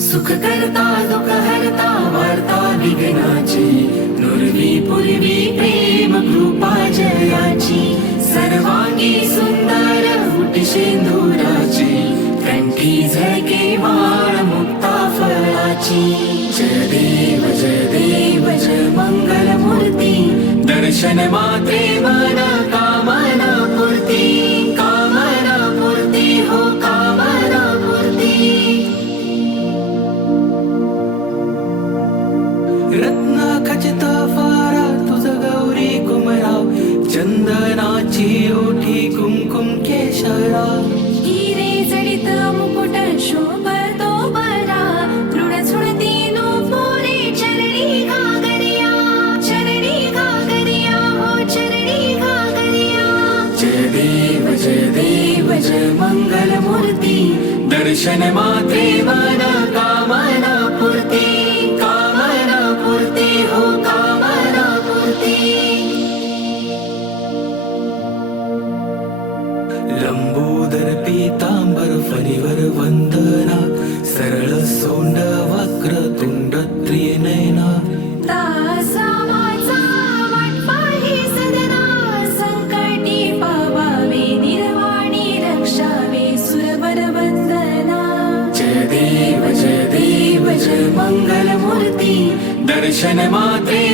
सुख करता दुःख हरता वार्ता विघ्नाची, नुरवी पूर्वी प्रेम कृपा जयाची, सर्वांगी सुंदर हुटी शेंदुराची, कंठी झळके माळ मुक्ता फळाची. जय देव जय मंगल मूर्ती, दर्शन मात्रे मन कामना पूर्ती, कामना पूर्ती हो कामना पूर्ती. रत्न खचित फारा तुझ गौरी कुमराव, चंदनाची ओठी कुमकुम केशराव, हिरे जडित मुकुट शोभतो बरा, दृढ झुळती नूपुरे चरणी घागरिया, चरणी घागरिया हो चरणी घागरिया. जय देव जय मंगल मूर्ती, दर्शन मात्रे मन कामना पूर्ती, कामना पूर्ती हो कामना पूर्ती. लंबोदर पीतांबर फणीवर वंदना, सरळ सोंड वक्र तुंड त्रिनयना, तासा माझा वाटपाही सदना, संकटी पावावे निर्वाणी रक्षावे सुरवर वंदना. जय देव जय मंगल मूर्ती, दर्शन मात्रे